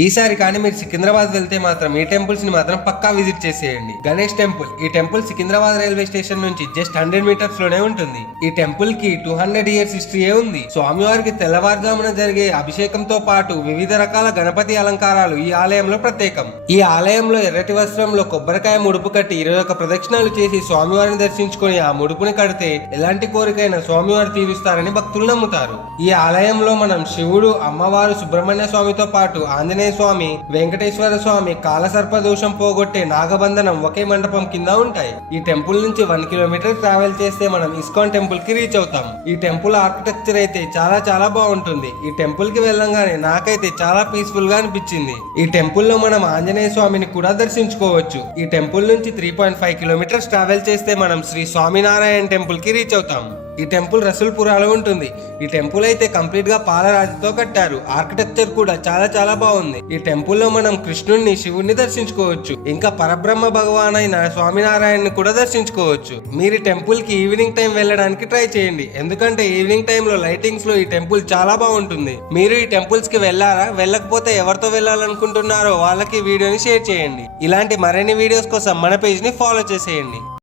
ఈసారి కానీ మీరు సికింద్రాబాద్ వెళ్తే మాత్రం ఈ టెంపుల్స్ ని మాత్రం పక్కా విజిట్ చేసేయండి. గణేష్ టెంపుల్. ఈ టెంపుల్ సికింద్రాబాద్ రైల్వే స్టేషన్ నుంచి జస్ట్ 100 మీటర్స్ లోనే ఉంటుంది. ఈ టెంపుల్ కి 200 ఇయర్స్ హిస్టరీ ఉంది. స్వామివారికి తెల్లవారుజామున జరిగే అభిషేకంతో పాటు వివిధ రకాల గణపతి అలంకారాలు ఈ ఆలయంలో ప్రత్యేకం. ఈ ఆలయంలో ఎర్రటి వస్త్రంలో కొబ్బరికాయ ముడుపు కట్టి 21 ప్రదక్షిణాలు చేసి స్వామివారిని దర్శించుకొని ఆ ముడుపుని కడితే ఎలాంటి కోరికైనా స్వామివారు తీరుస్తారని భక్తులు నమ్ముతారు. ఈ ఆలయంలో మనం శివుడు, అమ్మవారు, సుబ్రహ్మణ్య స్వామితో పాటు ఆంజనేయ స్వామి, వెంకటేశ్వర స్వామి, కాలసర్ప దోషం పోగొట్టే నాగబంధనం ఒకే మండపం కింద ఉంటాయి. ఈ టెంపుల్ నుంచి 1 కిలోమీటర్ ట్రావెల్ చేస్తే మనం ఇస్కాన్ టెంపుల్ కి రీచ్ అవుతాం. ఈ టెంపుల్ ఆర్కిటెక్చర్ అయితే చాలా బాగుంటుంది. ఈ టెంపుల్ కి వెళ్ళంగానే నాకైతే చాలా పీస్ఫుల్ గా అనిపించింది. ఈ టెంపుల్ లో మనం ఆంజనేయ స్వామిని కూడా దర్శించుకోవచ్చు. ఈ టెంపుల్ నుంచి 3.5 కిలోమీటర్స్ ట్రావెల్ చేస్తే మనం శ్రీ స్వామినారాయణ టెంపుల్ కి రీచ్ అవుతాం. ఈ టెంపుల్ రసూల్పురాలో ఉంటుంది. ఈ టెంపుల్ అయితే కంప్లీట్ గా పాలరాతితో కట్టారు. ఆర్కిటెక్చర్ కూడా చాలా బాగుంది. ఈ టెంపుల్ లో మనం కృష్ణుడిని, శివుడిని దర్శించుకోవచ్చు. ఇంకా పరబ్రహ్మ భగవాన్ అయిన స్వామినారాయణని కూడా దర్శించుకోవచ్చు. మీరు ఈ టెంపుల్ కి ఈవినింగ్ టైం వెళ్ళడానికి ట్రై చేయండి. ఎందుకంటే ఈవినింగ్ టైం లో లైటింగ్స్ లో ఈ టెంపుల్ చాలా బాగుంటుంది. మీరు ఈ టెంపుల్స్ కి వెళ్ళారా? వెళ్ళకపోతే ఎవరితో వెళ్ళాలనుకుంటున్నారో వాళ్ళకి వీడియోని షేర్ చేయండి. ఇలాంటి మరిన్ని వీడియోస్ కోసం మన పేజ్ ని ఫాలో చేసేయండి.